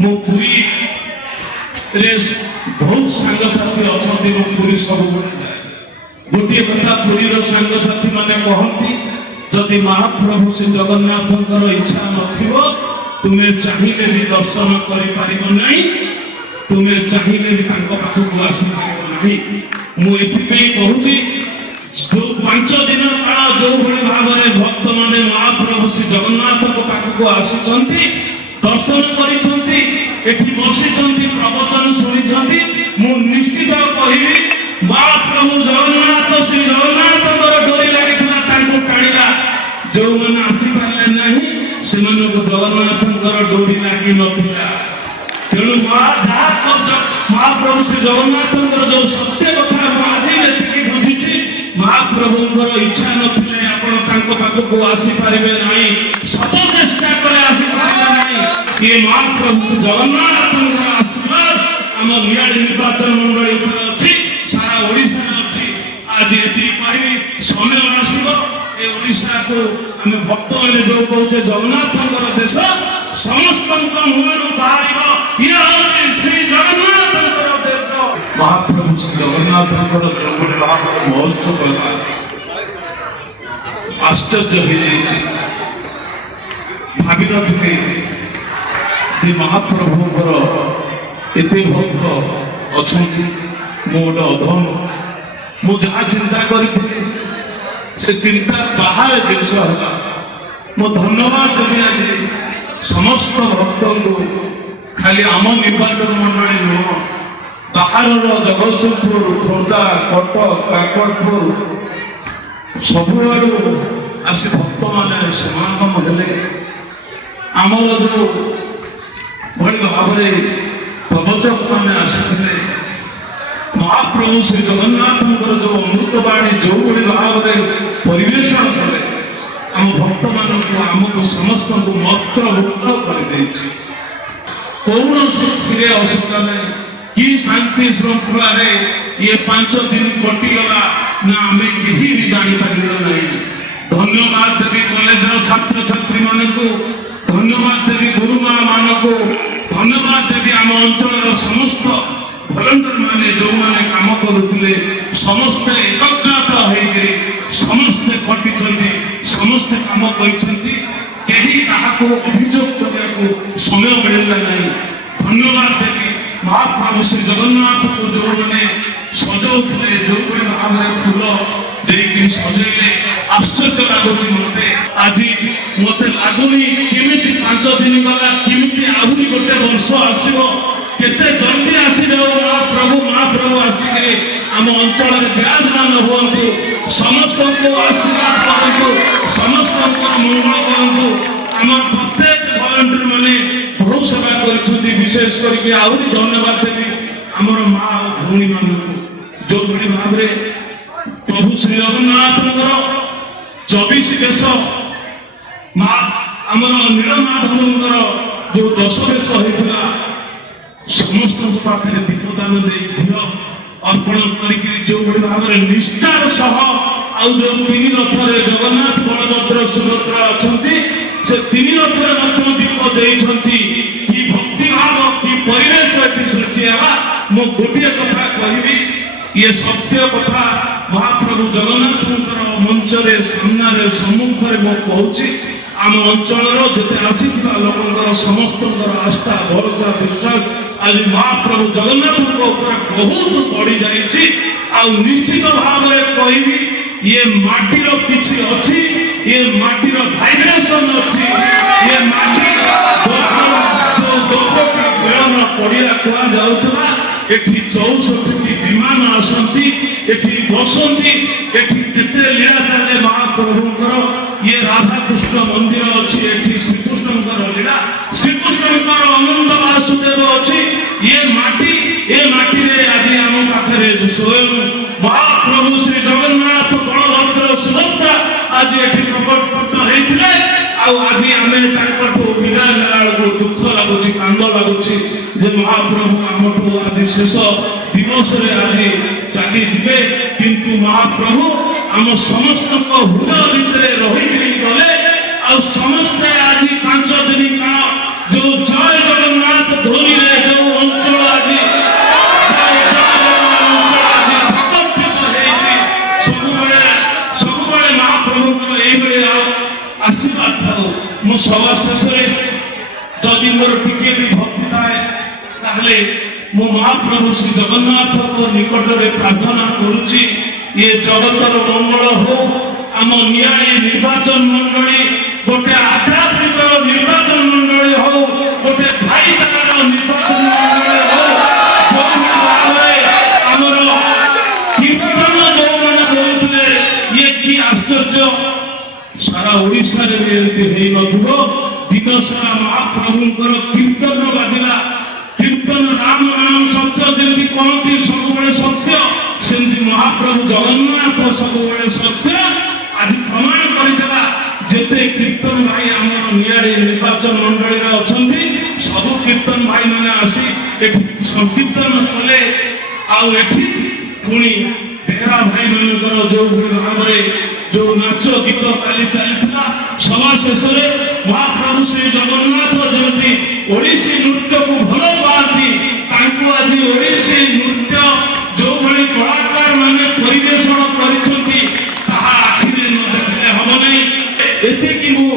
मु पुरी रे बहुत सांग साथी अच्छा पुरी सब गोटे कथा पुरी सांग साथी मैंने कहती जदि महाप्रभु श्री जगन्नाथ इच्छा नथिब तुम्हें चाहिए भी दर्शन कर तुम्हें चाहिए भी पाखक आसपार मुझे कहूँ जो 5 दिन काल जो भाई भाव में भक्त माने महाप्रभु श्री जगन्नाथ पाखक आसी दर्शन कर बसी प्रवचन शुणी मु निश्चित कहबी महाप्रभु जगन्नाथ श्री जगन्नाथ डोरी लगी टाणिला जो मैंने आसीपारे ना से जगन्नाथ डोरी लगी नाला तेणु महाप्रभु श्री जगन्नाथ जो सत्य कथा आज ये बुझी महाप्रभु इच्छा नथिले आपण पाखक आसीपारे ना सब चेष्टा करे आसीपारे ना ये महाप्रभु श्री जगन्नाथ आशीर्वाद आम नियाड़ी निर्वाचन मंडली अच्छी सारा ओडिशा अच्छी आज ये कहबी समय आसब ये ओडिशा को आम भक्त मैंने जो कहे जगन्नाथ देश समस्त मुहर बाहर ये हूँ श्री जगन्नाथ देश महाप्रभु श्री जगन्नाथ महोत्सव आश्चर्य हो भावी नी महाप्रभुଙ୍କର एते भक्त अछंती मोड अधम मु जहाँ चिंता करी से चिंता बाहर जिनस मो धन्यवाद देवी आज समस्त भक्त को खाली आम निर्वाचन मंडली नुह बाहर जगतसिंहपुर खोर्धा कटक काकटपुर सबुआड़ आसी भक्त मान समागम हेले आमर जो भाई भाव में प्रवचक मैंने आसी महाप्रभु श्री जगन्नाथ जो अमृतवाणी जो भाई भाव में परिवेशन कले आम भक्त मान आमको समस्त को मत्रमुग्ध कर कौन से असुविधा नहीं कि शांति श्रृंखला ये 5 दिन कटिगला ना आम कहीं भी जापर ना धन्यवाद देवी कॉलेज छात्र छात्री मान को धन्यवाद देवी गुरुमा मान को धन्यवाद देवी आम अंचल समस्त भलंटियर माने जो माने काम करुले समस्ते एकत्रित होकर समस्ते खटी समस्ते काम कर अभियोग करने समय मिलला नहीं धन्यवाद देवी महाप्रभु श्री जगन्नाथ को जो मैंने सजाऊे जो भाव में फूल देकर सजैले आश्चर्य लगुच मत आज मत लगुनि केमी 5 दिन गला केमी आहरी गोटे वर्ष आसो केते जल्दी आसी जाओ महाप्रभु आसिक आम अंचल विराजमान हुए समस्त को आशीर्वाद करूँ समस्त मंगल करूँ आम प्रत्येक भलंटियर माने बहुत सेवा कर विशेष करके आहरी धन्यवाद देवी आमर माँ और भौणी मान जो भाई भाव में प्रभु श्री जगन्नाथ 24 बेश माँ आमर नीलमाधव जो 10 बेश होता समस्त पाखे दीपदान दे घी अर्पण कर जो भाव में निष्ठार सह आउ जो 3 रथ जगन्नाथ बलभद्र सुभद्रा अच्छा से 3 रथ दीप देती कि भक्ति भाव कि परिवेश सृष्टि है मु गोटे कथा कहबी ये सत्य कथा महाप्रभु जगन्नाथ मंच सामने सम्मुख में कहूँ आम अंचल जिते आसी लोक समस्त आस्था भरोसा विश्वास आज महाप्रभु जगन्नाथ बहुत बढ़ी जाइए निश्चित भाव में कहबी ये माटीर किसी अच्छी ये माटीर भाइब्रेशन अच्छी ये माटी बेलन पड़िया कहुला एठी 64टी विमान आसती एठी बसती एठी केते लीला चले महाप्रभुंकर ये राधा कृष्ण मंदिर अच्छी एठी श्रीकृष्ण लीला श्रीकृष्ण अनंत वासुदेव अच्छी ये माटी रे आज आम पाखे स्वयं महाप्रभु श्री जगन्नाथ बलभद्र सुभद्रा आज एठी प्रकट होते आज आम विदाय नेला दुख लगुच कांद लगुच महाप्रभु आमठू आज शेष दिवस आज चली जे किंतु महाप्रभु आम समस्त हृदय भितर रही गले समस्ते आज 5 दिन काल जो जय जगन्नाथ সবার শেষে যদি মোর টিকে বি ভক্তি থাকে তাহলে মু মহাপ্রভু শ্রী জগন্নাথଙ୍କ নিকটরে প্রার্থনা করুছি এ জগতর মঙ্গল হোক আম নিয়ায়ী নির্বাচন মন্ডলী গোটে আধ্যাত্মিক নির্বাচন মন্ডলী হোক গোটে ভাইচারার নির্বাচন মন্ডলী হোক আমার কীর্তন যৌবনে করুলে ইয়ে কি আশ্চর্য সারা ওড়িশারে ବି ଏମିତି ହେଇନଥିବ ଦିନ ସାରା ମହାପ୍ରଭୁଙ୍କର କୀର୍ତ୍ତନ ବାଜିଲା କୀର୍ତ୍ତନ ରାମ ନାମ ସତ୍ୟ ଯେମିତି କହନ୍ତି ସବୁବେଳେ ସତ୍ୟ ସେମିତି ମହାପ୍ରଭୁ ଜଗନ୍ନାଥ ସବୁବେଳେ ସତ୍ୟ ଆଜି ପ୍ରମାଣ କରିଦେଲା ଯେତେ କୀର୍ତ୍ତନ ଭାଇ ଆମର ନିଆଳି ନିର୍ବାଚନ ମଣ୍ଡଳୀରେ ଅଛନ୍ତି ସବୁ କୀର୍ତ୍ତନ ଭାଇ ମାନେ ଆସି ଏଠି ସଂକୀର୍ତ୍ତନ କଲେ ଆଉ ଏଠି ପୁଣି ବେହେରା ଭାଇ ମାନଙ୍କର ଯୋଉଭଳି ଭାବରେ ଯୋଉ ନାଚ ଗୀତ କାଲି ଚାଲିଥିଲା ସଭା ଶେଷରେ ମହାପ୍ରଭୁ ଶ୍ରୀ ଜଗନ୍ନାଥ ଯେମିତି ଓଡ଼ିଶୀ ନୃତ୍ୟକୁ ଭଲ ପାଆନ୍ତି ତାଙ୍କୁ ଆଜି ଓଡ଼ିଶୀ ନୃତ୍ୟ ଯୋଉଭଳି କଳାକାର ମାନେ ପରିବେଷଣ କରିଛନ୍ତି ତାହା ଆଖିରେ ନ ଦେଖିଲେ ହବ ନାହିଁ ଏତିକି ମୁଁ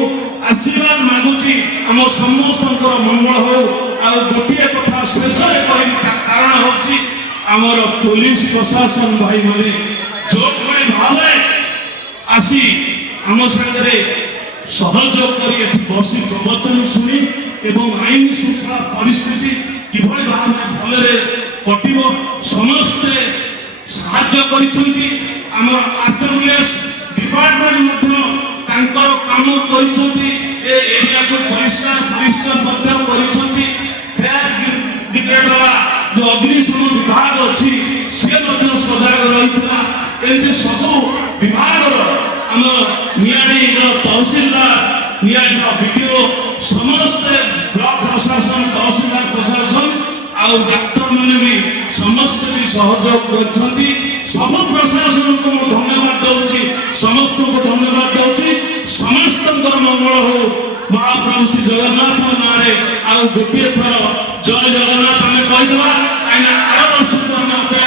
ଆଶୀର୍ବାଦ ମାଗୁଛି ଆମ ସମସ୍ତଙ୍କର ମଙ୍ଗଳ ହଉ ଆଉ ଗୋଟିଏ କଥା ଶେଷରେ କହିବି ତା କାରଣ ହେଉଛି ଆମର ପୋଲିସ ପ୍ରଶାସନ ଭାଇମାନେ ଯୋଉଭଳି ଭାବରେ আসি আমার সাথে সহযোগ করে এটি বসি প্রবচন শুনি এবং আইন শৃঙ্খলা পরিস্থিতি কিভাবে ভাবে ভালরে কটিব সমস্তে সাহায্য করেছেন আমার আরডব্লিউএস ডিপার্টমেন্ট মধ্য তাঙ্কর কাম করেছেন এই এরিয়াকে পরিষ্কার পরিচ্ছন্ন মধ্য করেছেন ফায়ার ব্রিগেড वाला जो अग्निशमन विभाग अच्छी से सजग रही एमती सब विभाग आम नियाणी तहसीलदार नियाणी विडीओ समस्त ब्लॉक प्रशासन तहसीलदार प्रशासन आउ डाक्तर मैंने भी समस्त भी सहयोग कर सब प्रशासन को मैं धन्यवाद दूसरी समस्त को धन्यवाद दूसरी समस्त मंगल हो महाप्रभु श्री जगन्नाथ नारे आउ गोटे थर जय जगन्नाथ आम कहीदेवा कहीं आर वर्ष को आम